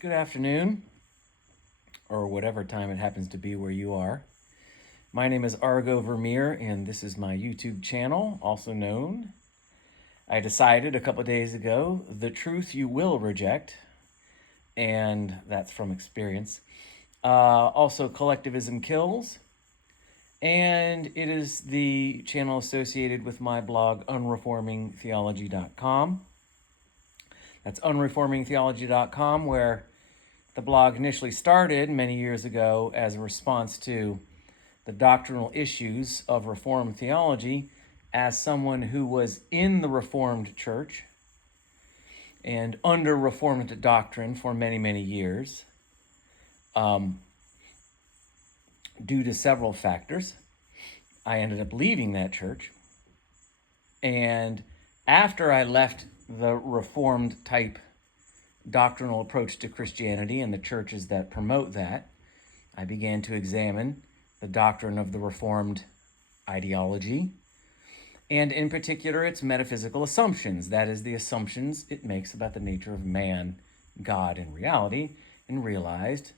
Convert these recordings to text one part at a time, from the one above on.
Good afternoon, or whatever time it happens to be where you are. My name is Argo Vermeer, and this is my YouTube channel, also known, I decided a couple days ago, The Truth You Will Reject, and that's from experience. Also, Collectivism Kills, and it is the channel associated with my blog, unreformingtheology.com. That's unreformingtheology.com, where the blog initially started many years ago as a response to the doctrinal issues of Reformed theology as someone who was in the Reformed Church and under Reformed doctrine for many, many years, due to several factors. I ended up leaving that church. And after I left the Reformed type doctrinal approach to Christianity and the churches that promote that, I began to examine the doctrine of the Reformed ideology, and in particular its metaphysical assumptions, that is, the assumptions it makes about the nature of man, God, and reality, and realized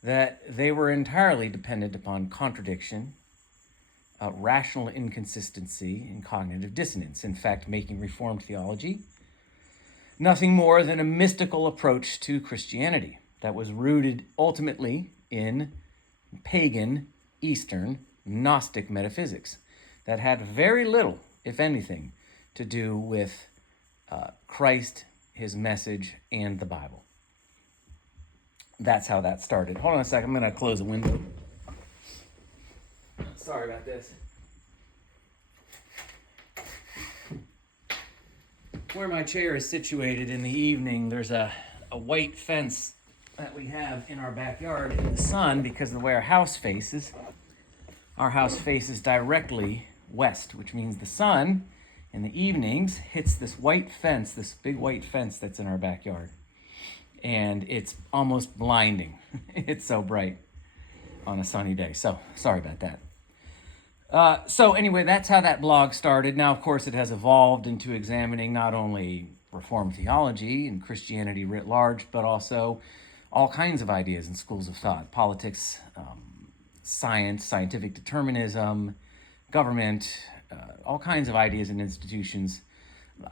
that they were entirely dependent upon contradiction, rational inconsistency, and cognitive dissonance. In fact, making Reformed theology nothing more than a mystical approach to Christianity that was rooted ultimately in pagan, Eastern, Gnostic metaphysics that had very little, if anything, to do with Christ, his message, and the Bible. That's how that started. Hold on a second, I'm going to close a window. Sorry about this. Where my chair is situated in the evening, there's a white fence that we have in our backyard in the sun because of the way our house faces. Our house faces directly west, which means the sun in the evenings hits this white fence, this big white fence that's in our backyard. And it's almost blinding. It's so bright on a sunny day. So, sorry about that. So anyway, that's how that blog started. Now, of course, it has evolved into examining not only Reformed theology and Christianity writ large, but also all kinds of ideas and schools of thought, politics, science, scientific determinism, government, all kinds of ideas and institutions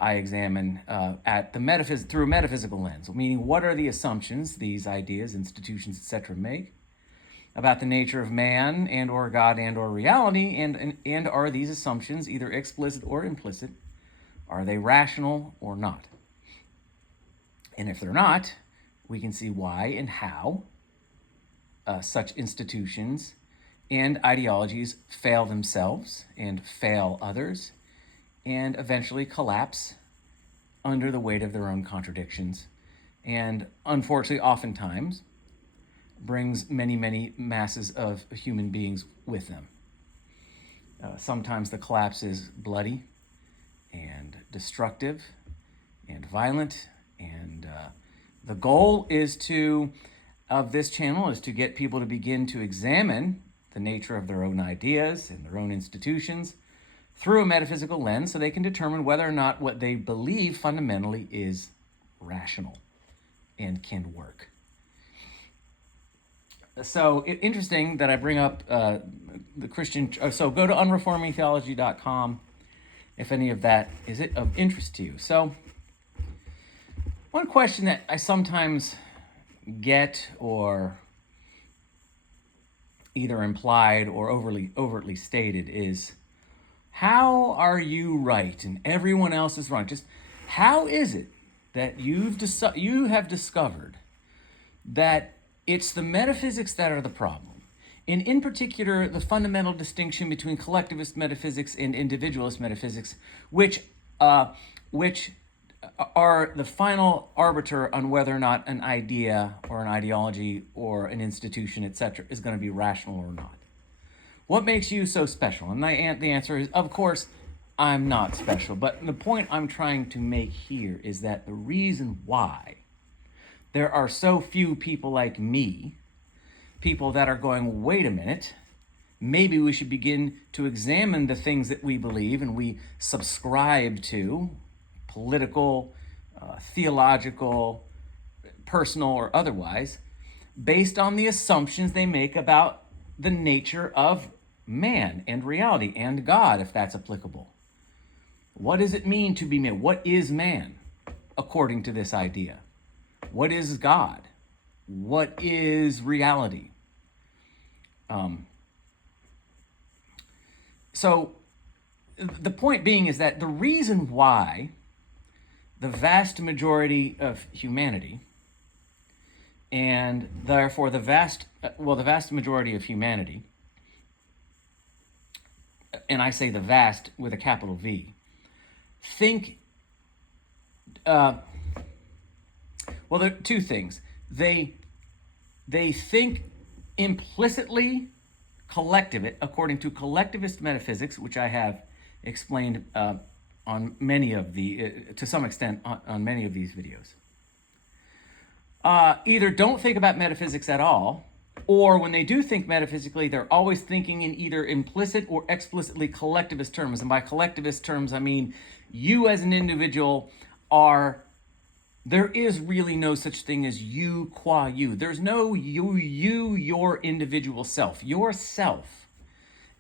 I examine at the through a metaphysical lens, meaning what are the assumptions these ideas, institutions, etc. make about the nature of man and or God and or reality, and are these assumptions either explicit or implicit? Are they rational or not? And if they're not, we can see why and how such institutions and ideologies fail themselves and fail others and eventually collapse under the weight of their own contradictions, and unfortunately oftentimes brings many, many masses of human beings with them. Sometimes the collapse is bloody and destructive and violent, and the goal of this channel is to get people to begin to examine the nature of their own ideas and their own institutions through a metaphysical lens so they can determine whether or not what they believe fundamentally is rational and can work. So interesting that I bring up the Christian. So go to unreformingtheology.com if any of that is of interest to you. So one question that I sometimes get, or either implied or overtly stated, is how are you right and everyone else is wrong? Just how is it that you have discovered that it's the metaphysics that are the problem, and in particular the fundamental distinction between collectivist metaphysics and individualist metaphysics, which are the final arbiter on whether or not an idea or an ideology or an institution, etc., is going to be rational or not? What makes you so special? And the answer is, of course, I'm not special. But the point I'm trying to make here is that the reason why there are so few people like me, people that are going, wait a minute, maybe we should begin to examine the things that we believe and we subscribe to, political, theological, personal or otherwise, based on the assumptions they make about the nature of man and reality and God, if that's applicable. What does it mean to be man? What is man, according to this idea? What is God? What is reality? So the point being is that the reason why the vast majority of humanity, and therefore the vast majority of humanity, and I say the vast with a capital V, think, well, there are two things. They think implicitly according to collectivist metaphysics, which I have explained on many of to some extent on many of these videos. Either don't think about metaphysics at all, or when they do think metaphysically, they're always thinking in either implicit or explicitly collectivist terms. And by collectivist terms, I mean you as an individual there is really no such thing as you qua you. There's no you, your individual self. Yourself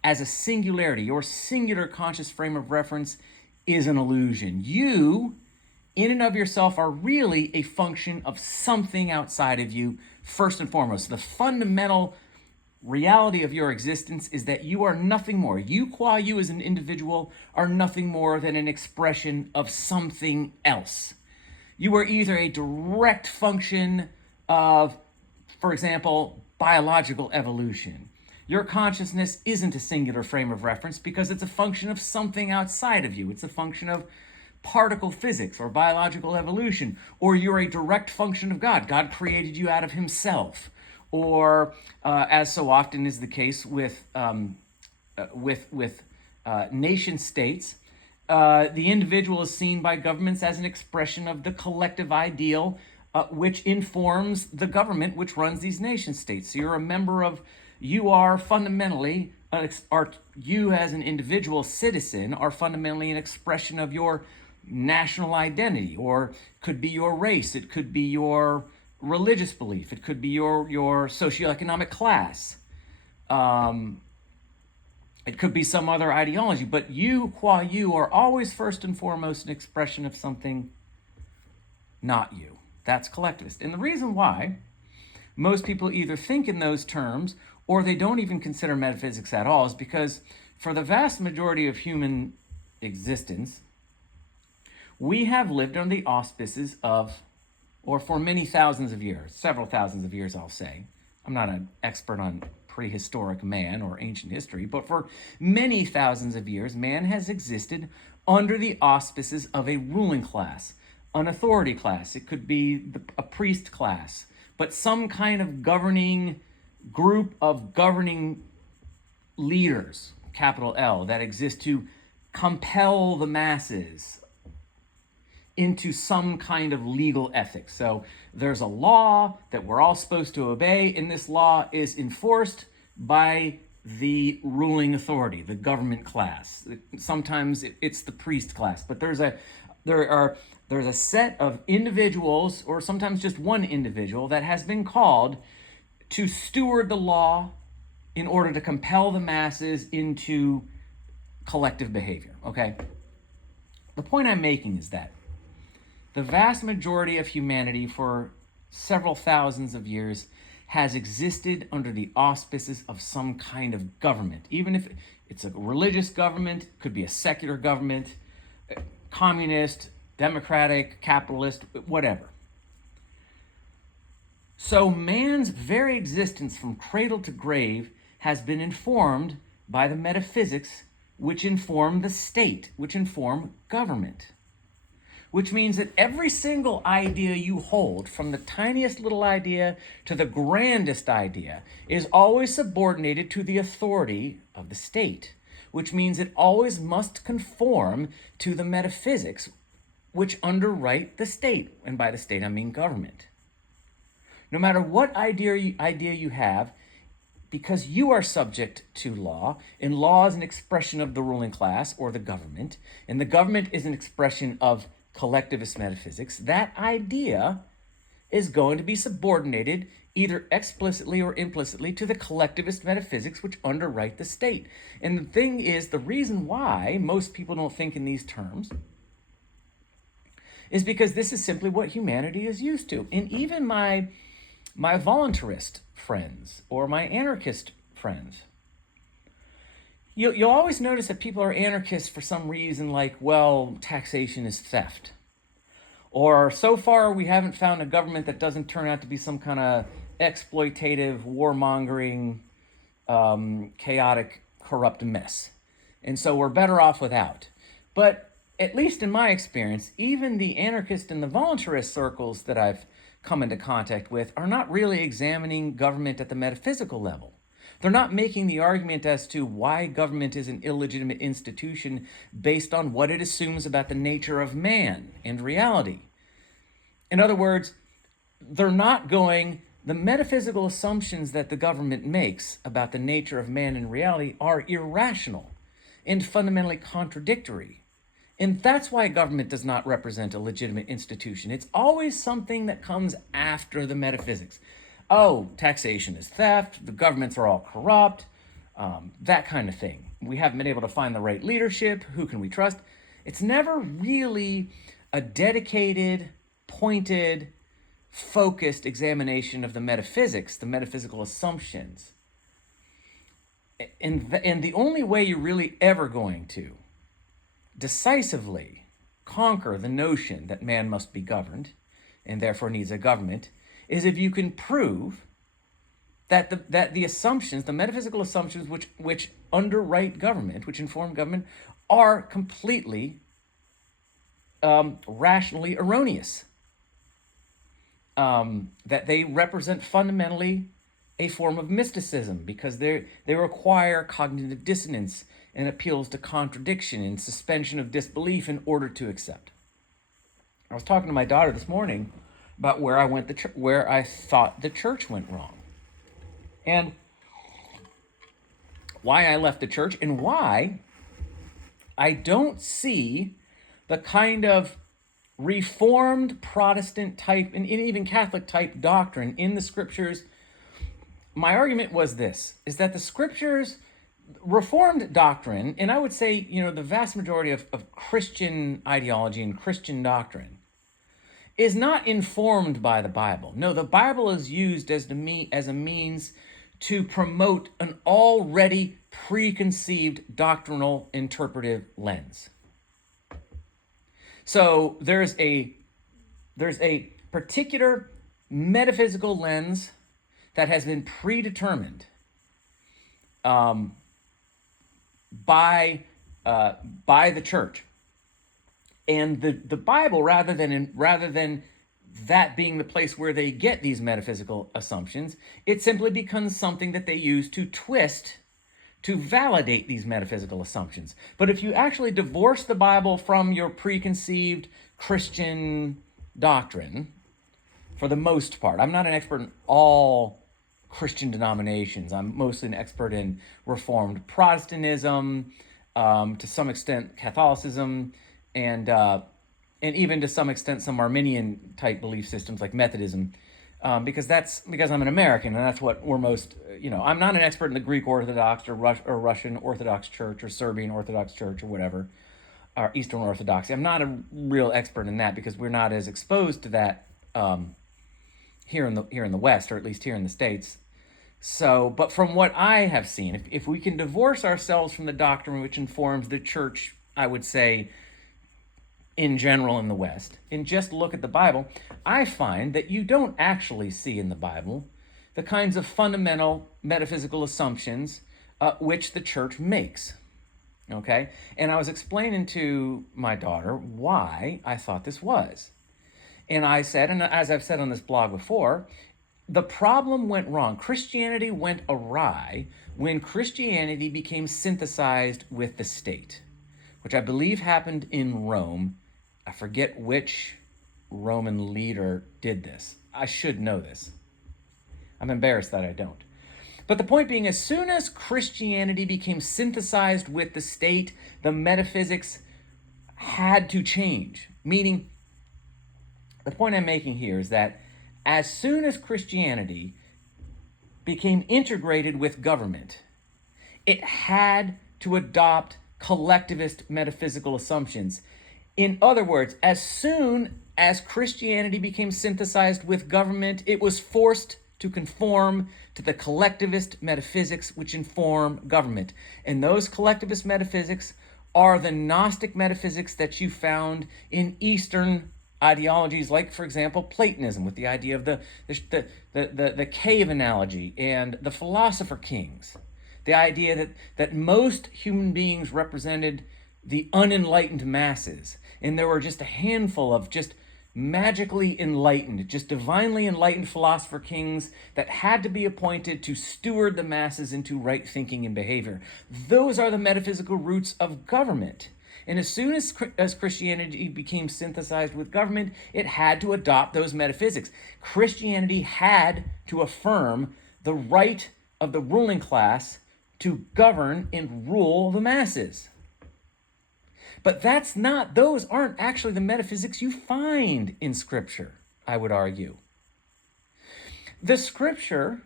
as a singularity, your singular conscious frame of reference is an illusion. You, in and of yourself, are really a function of something outside of you, first and foremost. The fundamental reality of your existence is that you are nothing more. You qua you as an individual are nothing more than an expression of something else. You are either a direct function of, for example, biological evolution. Your consciousness isn't a singular frame of reference because it's a function of something outside of you. It's a function of particle physics or biological evolution. Or you're a direct function of God. God created you out of himself. Or, as so often is the case with nation states, the individual is seen by governments as an expression of the collective ideal, which informs the government which runs these nation states. So you are fundamentally, you as an individual citizen are fundamentally an expression of your national identity, or could be your race, it could be your religious belief, it could be your socioeconomic class. It could be some other ideology, but you qua you are always first and foremost an expression of something not you. That's collectivist. And the reason why most people either think in those terms or they don't even consider metaphysics at all is because for the vast majority of human existence, we have lived under the auspices of, or for many thousands of years, several thousands of years, I'll say. I'm not an expert on prehistoric man or ancient history, but for many thousands of years, man has existed under the auspices of a ruling class, an authority class. It could be a priest class, but some kind of governing group of governing leaders, capital L, that exist to compel the masses into some kind of legal ethics. So there's a law that we're all supposed to obey, and this law is enforced by the ruling authority, the government class. Sometimes it's the priest class, but there's a set of individuals, or sometimes just one individual, that has been called to steward the law in order to compel the masses into collective behavior, okay? The point I'm making is that the vast majority of humanity for several thousands of years has existed under the auspices of some kind of government. Even if it's a religious government, could be a secular government, communist, democratic, capitalist, whatever. So man's very existence from cradle to grave has been informed by the metaphysics which inform the state, which inform government. Which means that every single idea you hold, from the tiniest little idea to the grandest idea, is always subordinated to the authority of the state, which means it always must conform to the metaphysics which underwrite the state, and by the state I mean government. No matter what idea you have, because you are subject to law, and law is an expression of the ruling class or the government, and the government is an expression of collectivist metaphysics, that idea is going to be subordinated either explicitly or implicitly to the collectivist metaphysics which underwrite the state. And the thing is, the reason why most people don't think in these terms is because this is simply what humanity is used to. And even my voluntarist friends or my anarchist friends, you'll always notice that people are anarchists for some reason, like, well, taxation is theft. Or so far we haven't found a government that doesn't turn out to be some kind of exploitative, warmongering, chaotic, corrupt mess. And so we're better off without. But at least in my experience, even the anarchist and the voluntarist circles that I've come into contact with are not really examining government at the metaphysical level. They're not making the argument as to why government is an illegitimate institution based on what it assumes about the nature of man and reality. In other words, they're not going, the metaphysical assumptions that the government makes about the nature of man and reality are irrational and fundamentally contradictory. And that's why government does not represent a legitimate institution. It's always something that comes after the metaphysics. Oh, taxation is theft, the governments are all corrupt, that kind of thing. We haven't been able to find the right leadership, who can we trust? It's never really a dedicated, pointed, focused examination of the metaphysics, the metaphysical assumptions. And the only way you're really ever going to decisively conquer the notion that man must be governed and therefore needs a government is if you can prove that the assumptions, the metaphysical assumptions which underwrite government, which inform government, are completely rationally erroneous. That they represent fundamentally a form of mysticism because they require cognitive dissonance and appeals to contradiction and suspension of disbelief in order to accept. I was talking to my daughter this morning about where I thought the church went wrong, and why I left the church, and why I don't see the kind of Reformed Protestant type and even Catholic type doctrine in the scriptures. My argument was this, is that the scriptures, Reformed doctrine, and I would say, the vast majority of Christian ideology and Christian doctrine is not informed by the Bible. No, the Bible is used as a means to promote an already preconceived doctrinal interpretive lens. So there's a particular metaphysical lens that has been predetermined by the church, and the Bible, rather than that being the place where they get these metaphysical assumptions, it simply becomes something that they use to twist to validate these metaphysical assumptions. But if you actually divorce the Bible from your preconceived Christian doctrine, for the most part, I'm not an expert in all Christian denominations. I'm mostly an expert in Reformed Protestantism, to some extent Catholicism, and even to some extent some Arminian type belief systems like Methodism. Because I'm an American, and that's what we're most, I'm not an expert in the Greek Orthodox or Russian Orthodox Church or Serbian Orthodox Church or whatever, or Eastern Orthodoxy. I'm not a real expert in that because we're not as exposed to that here in the West, or at least here in the States. So, but from what I have seen, if we can divorce ourselves from the doctrine which informs the church, I would say, in general in the West, and just look at the Bible, I find that you don't actually see in the Bible the kinds of fundamental metaphysical assumptions which the church makes. Okay? And I was explaining to my daughter why I thought this was. And I said, and as I've said on this blog before, the problem went wrong. Christianity went awry when Christianity became synthesized with the state, which I believe happened in Rome. I forget which Roman leader did this. I should know this. I'm embarrassed that I don't. But the point being, as soon as Christianity became synthesized with the state, the metaphysics had to change. Meaning, the point I'm making here is that as soon as Christianity became integrated with government, it had to adopt collectivist metaphysical assumptions. In other words, as soon as Christianity became synthesized with government, it was forced to conform to the collectivist metaphysics which inform government. And those collectivist metaphysics are the Gnostic metaphysics that you found in Eastern ideologies, like, for example, Platonism, with the idea of the cave analogy, and the philosopher kings. The idea that most human beings represented the unenlightened masses, and there were just a handful of just magically enlightened, just divinely enlightened philosopher kings that had to be appointed to steward the masses into right thinking and behavior. Those are the metaphysical roots of government. And as soon as Christianity became synthesized with government, it had to adopt those metaphysics. Christianity had to affirm the right of the ruling class to govern and rule the masses. But those aren't actually the metaphysics you find in Scripture, I would argue. The Scripture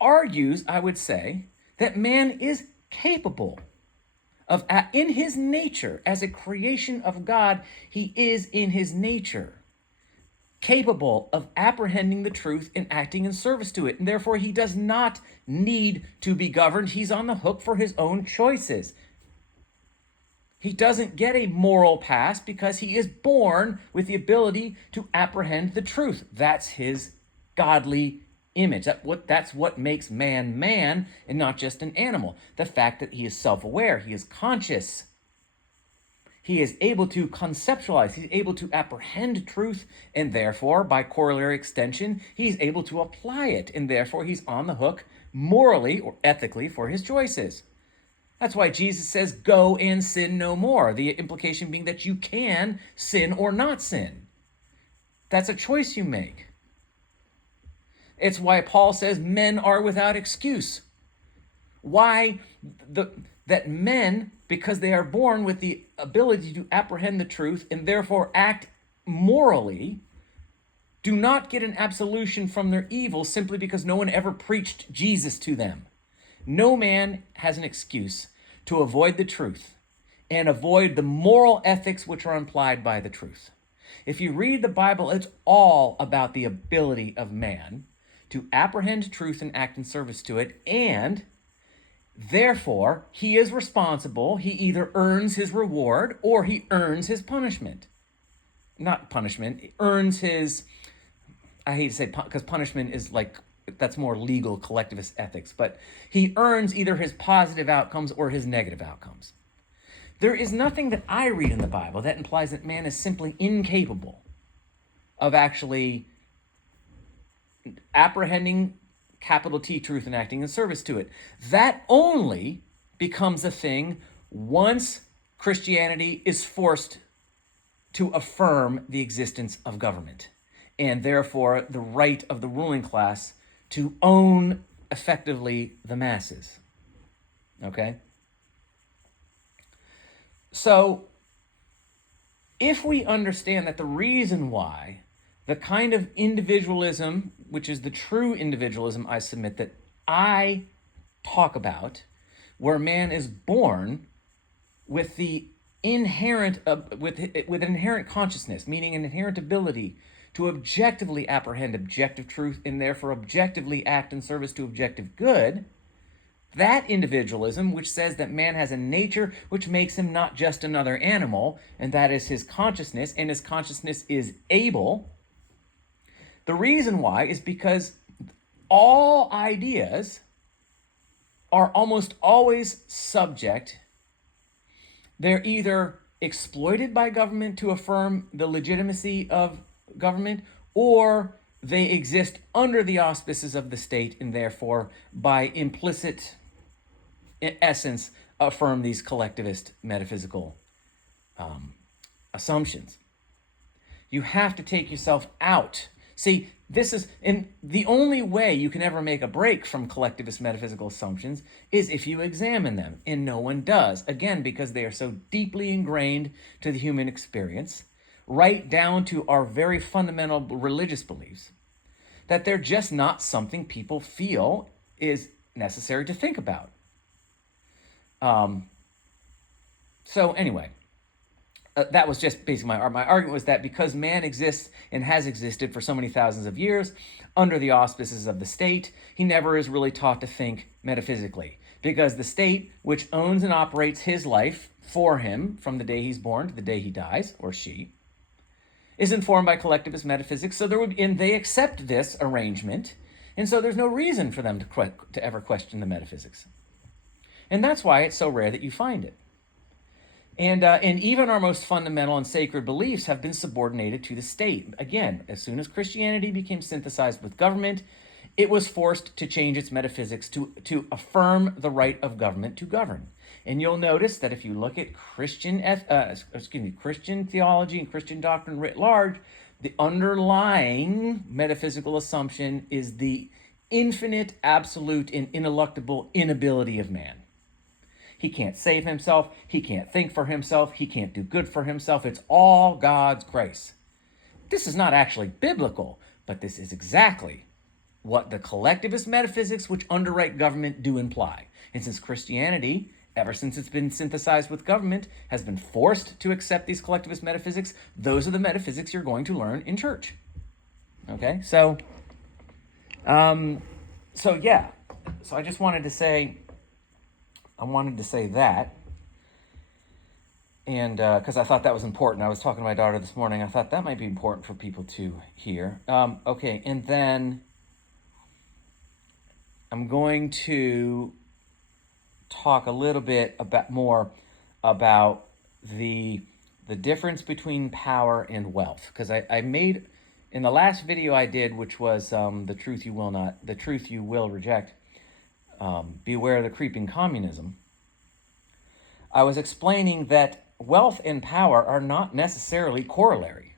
argues, I would say, that man is capable of, in his nature, as a creation of God, he is in his nature capable of apprehending the truth and acting in service to it. And therefore, he does not need to be governed. He's on the hook for his own choices. He doesn't get a moral pass because he is born with the ability to apprehend the truth. That's his godly image. That's what makes man man and not just an animal. The fact that he is self-aware, he is conscious. He is able to conceptualize, he's able to apprehend truth, and therefore, by corollary extension, he's able to apply it, and therefore he's on the hook morally or ethically for his choices. That's why Jesus says, go and sin no more. The implication being that you can sin or not sin. That's a choice you make. It's why Paul says men are without excuse. Why that men, because they are born with the ability to apprehend the truth and therefore act morally, do not get an absolution from their evil simply because no one ever preached Jesus to them. No man has an excuse to avoid the truth and avoid the moral ethics which are implied by the truth. If you read the Bible, it's all about the ability of man to apprehend truth and act in service to it, and therefore he is responsible. He either earns his reward or he earns his punishment. Not punishment, earns his, I hate to say, because punishment is like, that's more legal collectivist ethics, but he earns either his positive outcomes or his negative outcomes. There is nothing that I read in the Bible that implies that man is simply incapable of actually apprehending capital T truth and acting in service to it. That only becomes a thing once Christianity is forced to affirm the existence of government, and therefore the right of the ruling class to own effectively the masses. Okay? So, if we understand that the reason why the kind of individualism, which is the true individualism I submit that I talk about, where man is born with the inherent, with inherent consciousness, meaning an inherent ability to objectively apprehend objective truth and therefore objectively act in service to objective good, that individualism, which says that man has a nature which makes him not just another animal, and that is his consciousness, and his consciousness is able. The reason why is because all ideas are almost always subject. They're either exploited by government to affirm the legitimacy of government, or they exist under the auspices of the state and therefore by implicit essence affirm these collectivist metaphysical assumptions. You have to take yourself out. See, this is, and the only way you can ever make a break from collectivist metaphysical assumptions is if you examine them, and no one does. Again, because they are so deeply ingrained to the human experience, right down to our very fundamental religious beliefs. that they're just not something people feel is necessary to think about. So anyway, that was just basically my argument was that because man exists and has existed for so many thousands of years under the auspices of the state, he never is really taught to think metaphysically. Because the state, which owns and operates his life for him from the day he's born to the day he dies, or she, is informed by collectivist metaphysics. So and they accept this arrangement, and so there's no reason for them to ever question the metaphysics. And that's why it's so rare that you find it. And even our most fundamental and sacred beliefs have been subordinated to the state. Again, as soon as Christianity became synthesized with government, it was forced to change its metaphysics to affirm the right of government to govern. And you'll notice that if you look at Christian theology and Christian doctrine writ large, the underlying metaphysical assumption is the infinite, absolute, and ineluctable inability of man. He can't save himself. He can't think for himself. He can't do good for himself. It's all God's grace. This is not actually biblical, but this is exactly what the collectivist metaphysics which underwrite government do imply. And since Christianity, ever since it's been synthesized with government, has been forced to accept these collectivist metaphysics, those are the metaphysics you're going to learn in church. Okay, so yeah. So I just wanted to say, that, and because I thought that was important. I was talking to my daughter this morning. I thought that might be important for people to hear. Okay, and then I'm going to talk a little bit more about the difference between power and wealth, because I made in the last video I did, which was the truth you will reject. Beware of the creeping communism. I was explaining that wealth and power are not necessarily corollary,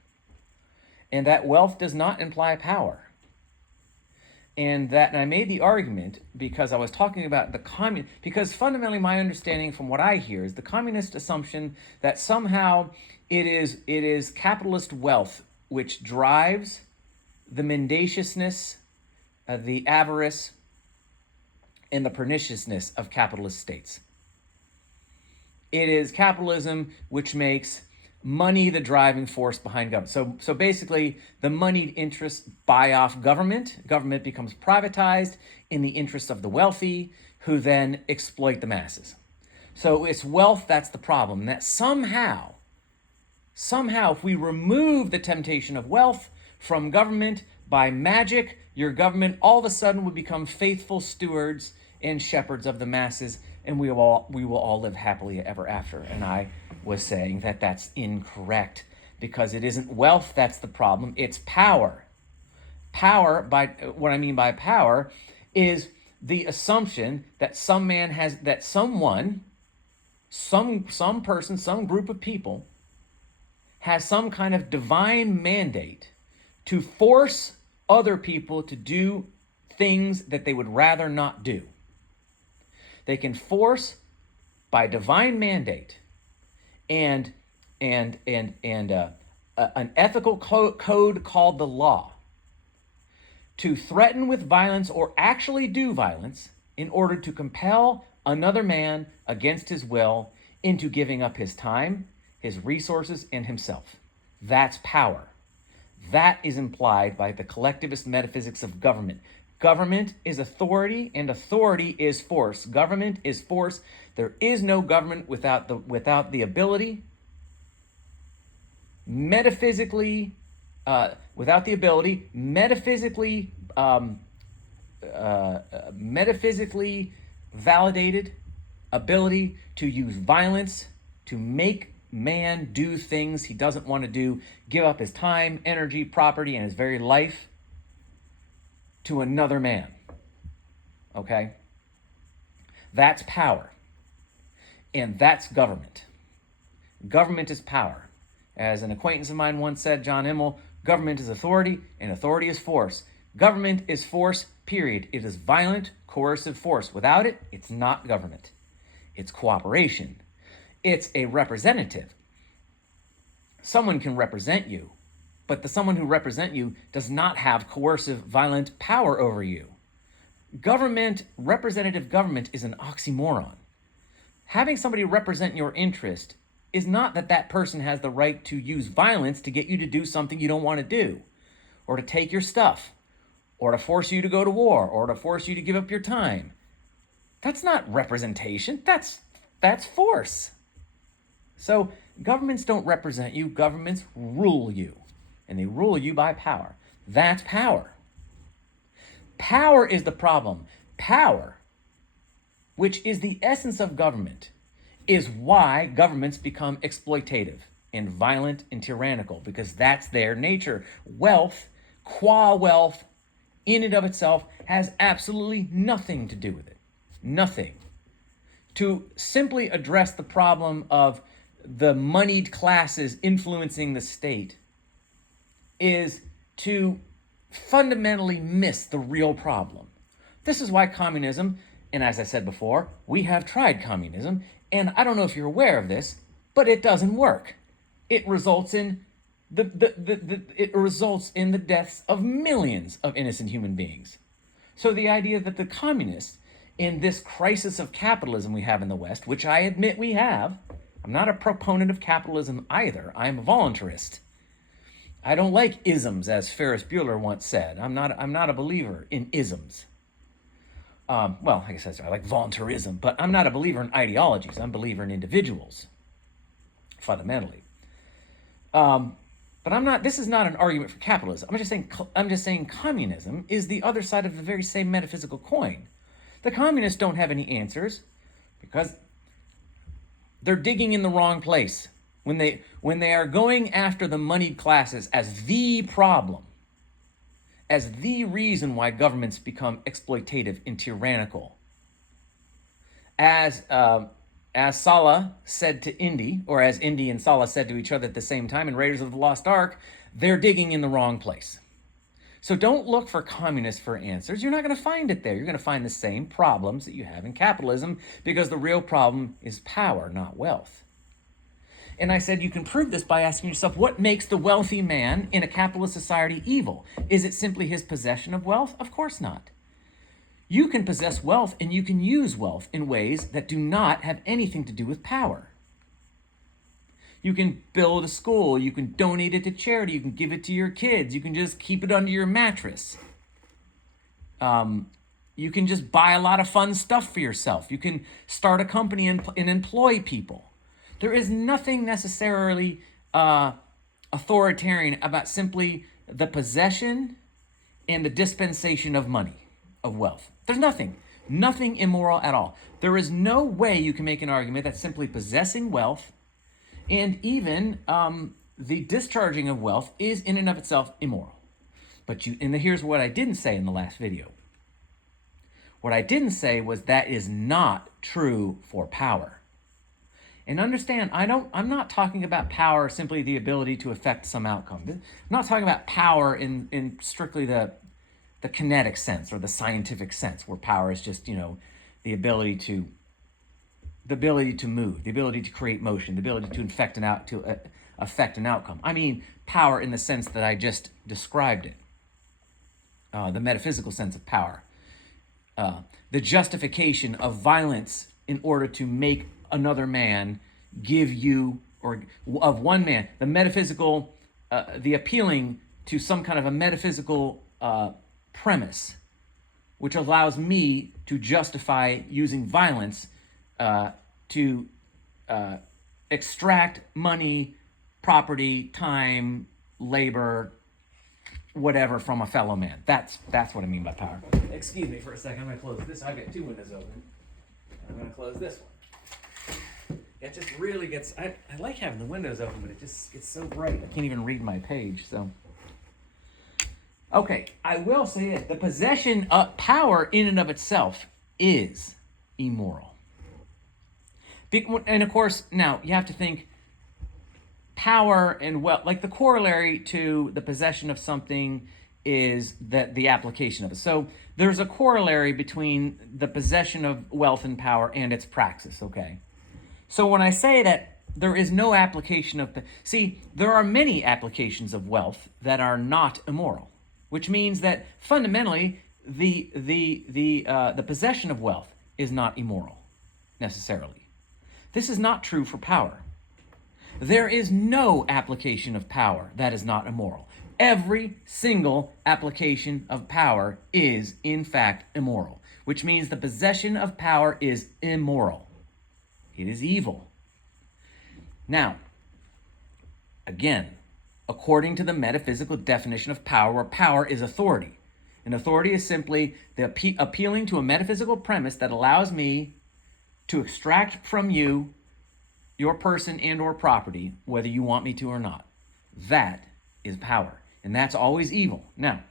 and that wealth does not imply power. And I made the argument because I was talking about because fundamentally my understanding from what I hear is the communist assumption that somehow it is capitalist wealth which drives the mendaciousness, the avarice, and the perniciousness of capitalist states. It is capitalism which makes money the driving force behind government. So basically, the moneyed interests buy off government. Government becomes privatized in the interest of the wealthy, who then exploit the masses. So it's wealth that's the problem. And that somehow, if we remove the temptation of wealth from government by magic, your government all of a sudden would become faithful stewards and shepherds of the masses, and we will all live happily ever after. And I was saying that that's incorrect, because it isn't wealth that's the problem, it's power. What I mean by power is the assumption that some person, some group of people has some kind of divine mandate to force other people to do things that they would rather not do. They can force by divine mandate and an ethical code called the law to threaten with violence or actually do violence in order to compel another man against his will into giving up his time, his resources, and himself. That's power. That is implied by the collectivist metaphysics of government. Government is authority, and authority is force. Government is force. There is no government without the ability, metaphysically validated ability to use violence to make man do things he doesn't want to do, give up his time, energy, property, and his very life to another man. Okay? That's power. And that's government. Government is power. As an acquaintance of mine once said, John Immel, government is authority and authority is force. Government is force, period. It is violent, coercive force. Without it, it's not government. It's cooperation. It's a representative. Someone can represent you, but the someone who represents you does not have coercive, violent power over you. Government, representative government, is an oxymoron. Having somebody represent your interest is not that that person has the right to use violence to get you to do something you don't want to do, or to take your stuff, or to force you to go to war, or to force you to give up your time. That's not representation. That's force. So governments don't represent you. Governments rule you, and they rule you by power. That's power. Power is the problem. Power, which is the essence of government, is why governments become exploitative and violent and tyrannical, because that's their nature. Wealth, qua wealth, in and of itself, has absolutely nothing to do with it. Nothing. To simply address the problem of the moneyed classes influencing the state is to fundamentally miss the real problem. This is why communism, and as I said before, we have tried communism, and I don't know if you're aware of this, but it doesn't work. It results in the deaths of millions of innocent human beings. So the idea that the communists, in this crisis of capitalism we have in the West, which I admit we have, I'm not a proponent of capitalism either. I'm a voluntarist. I don't like isms, as Ferris Bueller once said. I'm not a believer in isms. Well, I guess I like voluntarism, but I'm not a believer in ideologies. I'm a believer in individuals, fundamentally. But I'm not. This is not an argument for capitalism. I'm just saying communism is the other side of the very same metaphysical coin. The communists don't have any answers because they're digging in the wrong place. When they are going after the moneyed classes as the problem, as the reason why governments become exploitative and tyrannical. As Sallah said to Indy, or as Indy and Sallah said to each other at the same time in Raiders of the Lost Ark, they're digging in the wrong place. So don't look for communists for answers. You're not going to find it there. You're going to find the same problems that you have in capitalism, because the real problem is power, not wealth. And I said you can prove this by asking yourself, what makes the wealthy man in a capitalist society evil? Is it simply his possession of wealth? Of course not. You can possess wealth and you can use wealth in ways that do not have anything to do with power. You can build a school, you can donate it to charity, you can give it to your kids, you can just keep it under your mattress. You can just buy a lot of fun stuff for yourself. You can start a company and employ people. There is nothing necessarily authoritarian about simply the possession and the dispensation of money, of wealth. There's nothing immoral at all. There is no way you can make an argument that simply possessing wealth and even the discharging of wealth is in and of itself immoral. Here's what I didn't say in the last video. What I didn't say was that is not true for power. And understand, I'm not talking about power simply the ability to affect some outcome. I'm not talking about power in strictly the kinetic sense or the scientific sense, where power is just, the ability to move, the ability to create motion, the ability to affect an outcome. I mean power in the sense that I just described it, the metaphysical sense of power, the justification of violence in order to make another man give you, or of one man, the metaphysical, the appealing to some kind of a metaphysical premise, which allows me to justify using violence to extract money, property, time, labor, whatever from a fellow man. That's what I mean by power. Excuse me for a second. I'm going to close this. I've got two windows open. I'm going to close this one. It just really gets... I like having the windows open, but it just gets so bright. I can't even read my page, so... Okay, I will say it. The possession of power in and of itself is immoral. And of course, now you have to think power and wealth, like the corollary to the possession of something is that the application of it. So there's a corollary between the possession of wealth and power and its praxis, okay? So when I say that there is no application of, see, there are many applications of wealth that are not immoral, which means that fundamentally the possession of wealth is not immoral necessarily. This is not true for power. There is no application of power that is not immoral. Every single application of power is, in fact, immoral, which means the possession of power is immoral. It is evil. Now, again, according to the metaphysical definition of power, where power is authority. And authority is simply the appealing to a metaphysical premise that allows me to extract from you your person and or property, whether you want me to or not. That is power. And that's always evil. Now,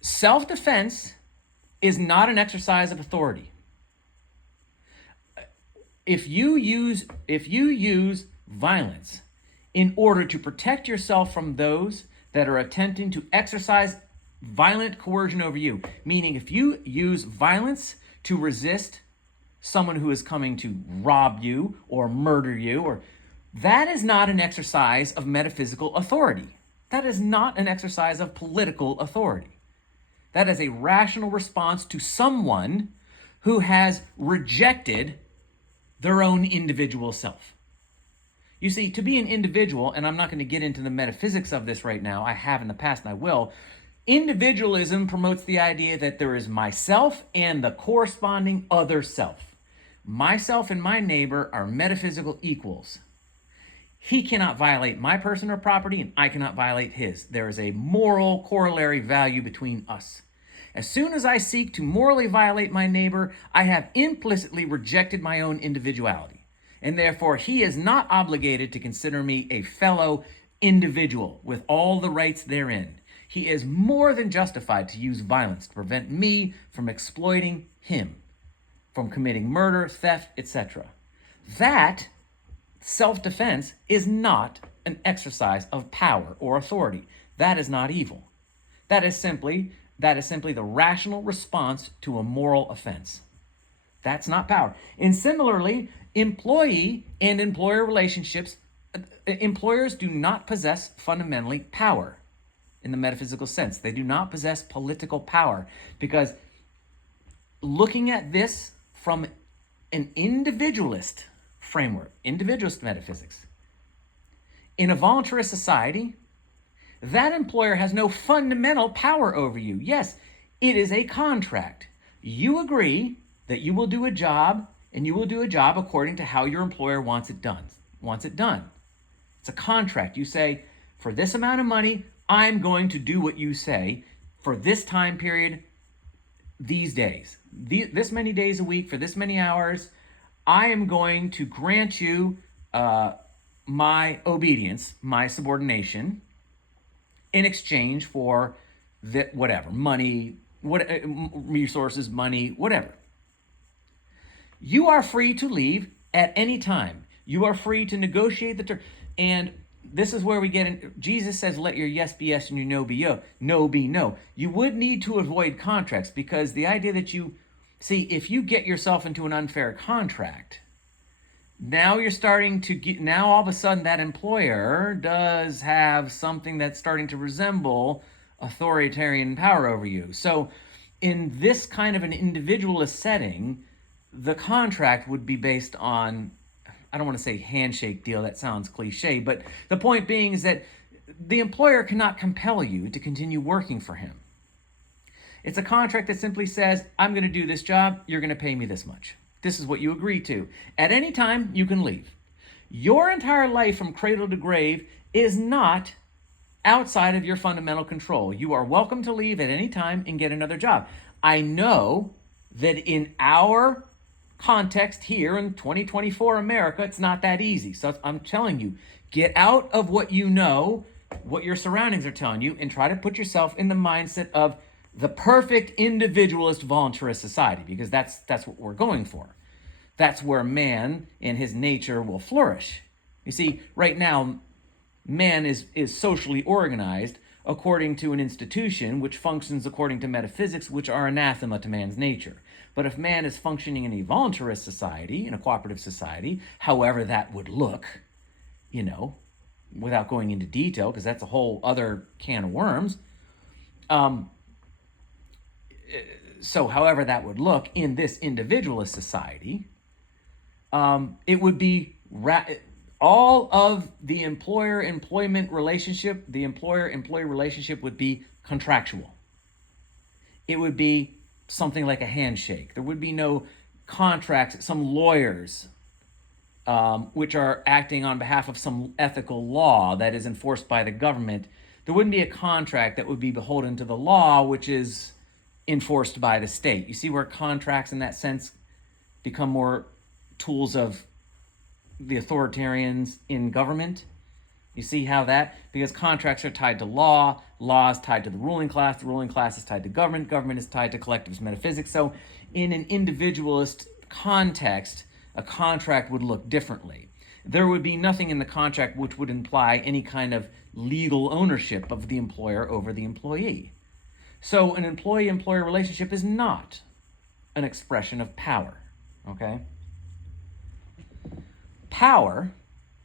self-defense is not an exercise of authority. If you use violence in order to protect yourself from those that are attempting to exercise violent coercion over you, meaning if you use violence to resist someone who is coming to rob you or murder you, or that is not an exercise of metaphysical authority. That is not an exercise of political authority. That is a rational response to someone who has rejected their own individual self. You see, to be an individual, and I'm not going to get into the metaphysics of this right now, I have in the past and I will, individualism promotes the idea that there is myself and the corresponding other self. Myself and my neighbor are metaphysical equals. He cannot violate my person or property, and I cannot violate his. There is a moral corollary value between us. As soon as I seek to morally violate my neighbor, I have implicitly rejected my own individuality, and therefore he is not obligated to consider me a fellow individual with all the rights therein. He is more than justified to use violence to prevent me from exploiting him, from committing murder, theft, etc. That self-defense is not an exercise of power or authority. That is not evil. That is simply the rational response to a moral offense. That's not power. And similarly, employee and employer relationships, employers do not possess fundamentally power in the metaphysical sense. They do not possess political power, because looking at this from an individualist framework, individualist metaphysics, in a voluntarist society, that employer has no fundamental power over you. Yes, it is a contract. You agree that you will do a job, and you will do a job according to how your employer wants it done. It's a contract. You say, for this amount of money, I'm going to do what you say for this time period, these days, this many days a week, for this many hours. I am going to grant you my obedience, my subordination, in exchange for whatever, money, resources, money, whatever. You are free to leave at any time. You are free to negotiate the term. And this is where we get in. Jesus says, let your yes be yes and your no be no be no. You would need to avoid contracts, because the idea that if you get yourself into an unfair contract, now you're starting to get, now all of a sudden that employer does have something that's starting to resemble authoritarian power over you. So in this kind of an individualist setting, the contract would be based on, I don't want to say handshake deal, that sounds cliche, but the point being is that the employer cannot compel you to continue working for him. It's a contract that simply says, I'm going to do this job, you're going to pay me this much. This is what you agree to. At any time, you can leave. Your entire life from cradle to grave is not outside of your fundamental control. You are welcome to leave at any time and get another job. I know that in our context here in 2024 America, it's not that easy. So I'm telling you, get out of what you know, what your surroundings are telling you, and try to put yourself in the mindset of the perfect individualist voluntarist society, because that's what we're going for. That's where man in his nature will flourish. You see, right now, man is socially organized according to an institution which functions according to metaphysics, which are anathema to man's nature. But if man is functioning in a voluntarist society, in a cooperative society, however that would look, without going into detail, because that's a whole other can of worms. So however that would look in this individualist society, it would be all of the employer-employment relationship, the employer-employee relationship would be contractual. It would be something like a handshake. There would be no contracts, some lawyers, which are acting on behalf of some ethical law that is enforced by the government. There wouldn't be a contract that would be beholden to the law, which is enforced by the state. You see where contracts in that sense become more tools of the authoritarians in government? You see how that, because contracts are tied to law is tied to the ruling class is tied to government is tied to collectivist metaphysics. So in an individualist context, a contract would look differently. There would be nothing in the contract which would imply any kind of legal ownership of the employer over the employee. So an employee-employer relationship is not an expression of power, okay? Power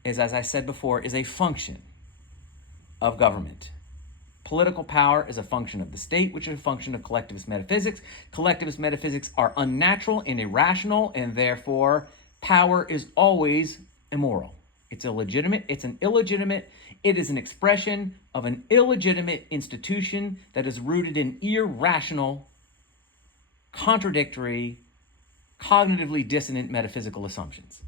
is, as I said before, is a function of government. Political power is a function of the state, which is a function of collectivist metaphysics. Collectivist metaphysics are unnatural and irrational, and therefore power is always immoral. It's illegitimate. It is an expression of an illegitimate institution that is rooted in irrational, contradictory, cognitively dissonant metaphysical assumptions.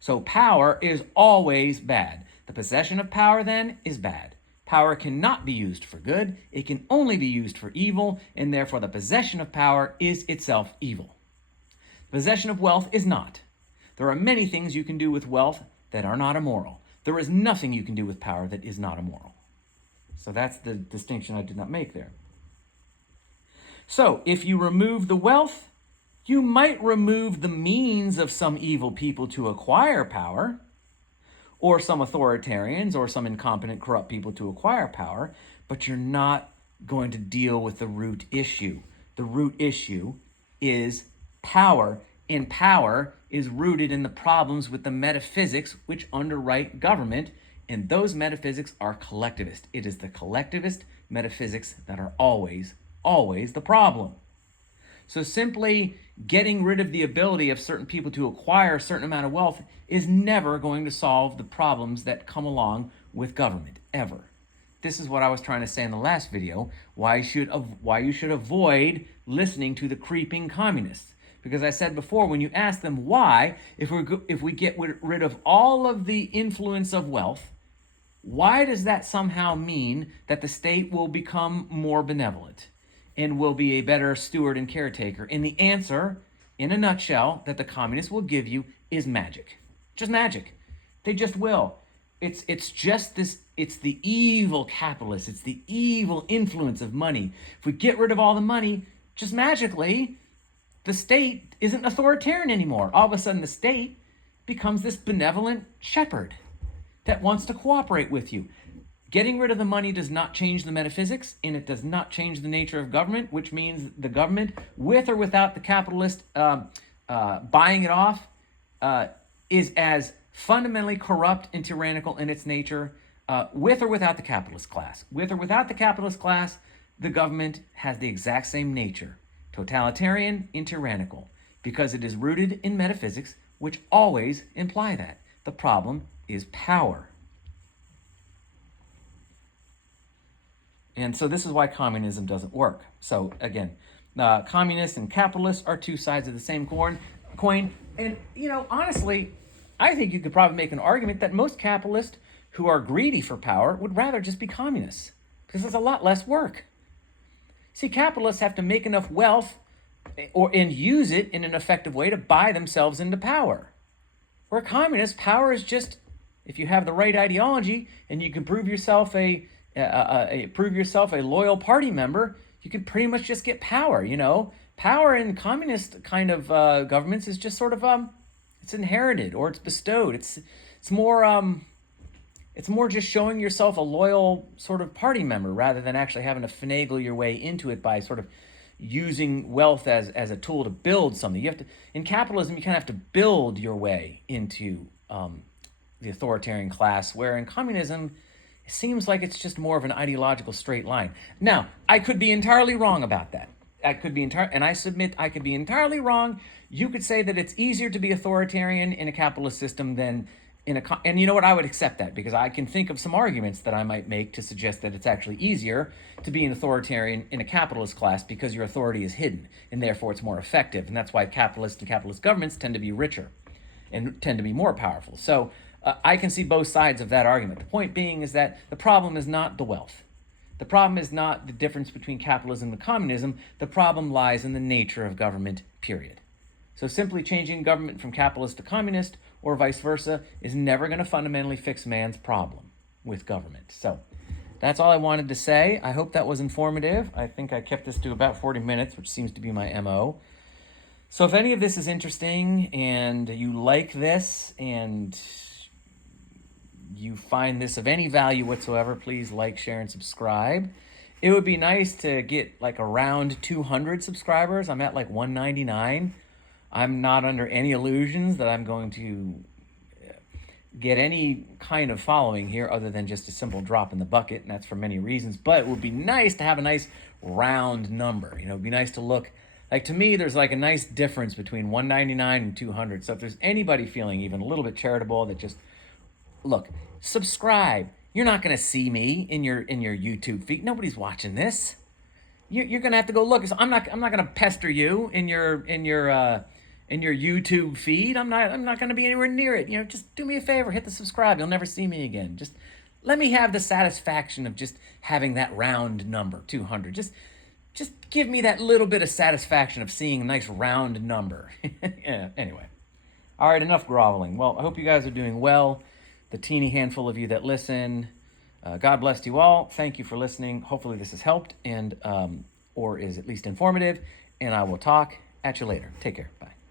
So power is always bad. The possession of power, then, is bad. Power cannot be used for good. It can only be used for evil, and therefore the possession of power is itself evil. The possession of wealth is not. There are many things you can do with wealth that are not immoral. There is nothing you can do with power that is not immoral. So that's the distinction I did not make there. So if you remove the wealth, you might remove the means of some evil people to acquire power, or some authoritarians, or some incompetent, corrupt people to acquire power, but you're not going to deal with the root issue. The root issue is power, and power is rooted in the problems with the metaphysics which underwrite government, and those metaphysics are collectivist. It is the collectivist metaphysics that are always the problem. So simply getting rid of the ability of certain people to acquire a certain amount of wealth is never going to solve the problems that come along with government, ever. This is what I was trying to say in the last video, why you should avoid listening to the creeping communists. Because I said before, when you ask them why, if we get rid of all of the influence of wealth, why does that somehow mean that the state will become more benevolent and will be a better steward and caretaker? And the answer, in a nutshell, that the communists will give you is magic. Just magic. They just will. It's just this, it's the evil capitalist. It's the evil influence of money. If we get rid of all the money, just magically, the state isn't authoritarian anymore. All of a sudden, the state becomes this benevolent shepherd that wants to cooperate with you. Getting rid of the money does not change the metaphysics, and it does not change the nature of government, which means the government, with or without the capitalist buying it off, is as fundamentally corrupt and tyrannical in its nature, with or without the capitalist class. With or without the capitalist class, the government has the exact same nature, totalitarian and tyrannical, because it is rooted in metaphysics, which always imply that. The problem is power. And so this is why communism doesn't work. So again, communists and capitalists are two sides of the same coin. And, honestly, I think you could probably make an argument that most capitalists who are greedy for power would rather just be communists, because it's a lot less work. See, capitalists have to make enough wealth and use it in an effective way to buy themselves into power. Where communists, power is just, if you have the right ideology and you can prove yourself a loyal party member, you can pretty much just get power. Power in communist kind of governments is just sort of it's inherited or it's bestowed. It's more It's more just showing yourself a loyal sort of party member rather than actually having to finagle your way into it by sort of using wealth as a tool to build something. You have to, in capitalism, you kind of have to build your way into the authoritarian class, where in communism, it seems like it's just more of an ideological straight line. Now, I could be entirely wrong about that. And I submit I could be entirely wrong. You could say that it's easier to be authoritarian in a capitalist system than and you know what? I would accept that, because I can think of some arguments that I might make to suggest that it's actually easier to be an authoritarian in a capitalist class because your authority is hidden and therefore it's more effective. And that's why capitalists and capitalist governments tend to be richer and tend to be more powerful. So I can see both sides of that argument. The point being is that the problem is not the wealth. The problem is not the difference between capitalism and communism. The problem lies in the nature of government, period. So simply changing government from capitalist to communist or vice versa is never going to fundamentally fix man's problem with government. So that's all I wanted to say. I hope that was informative. I think I kept this to about 40 minutes, which seems to be my MO. So if any of this is interesting and you like this and you find this of any value whatsoever, please like, share, and subscribe. It would be nice to get like around 200 subscribers. I'm at like 199. I'm not under any illusions that I'm going to get any kind of following here other than just a simple drop in the bucket, and that's for many reasons. But it would be nice to have a nice round number. You know, it'd be nice to look, like, to me, there's like a nice difference between 199 and 200. So if there's anybody feeling even a little bit charitable, that just, look, subscribe. You're not going to see me in your YouTube feed. Nobody's watching this. You're going to have to go look. So I'm not going to pester you in your YouTube feed. I'm not going to be anywhere near it. You know, just do me a favor, hit the subscribe. You'll never see me again. Just let me have the satisfaction of just having that round number, 200. Just give me that little bit of satisfaction of seeing a nice round number. Yeah, anyway. All right, enough groveling. Well, I hope you guys are doing well. The teeny handful of you that listen, God bless you all. Thank you for listening. Hopefully this has helped and or is at least informative. And I will talk at you later. Take care. Bye.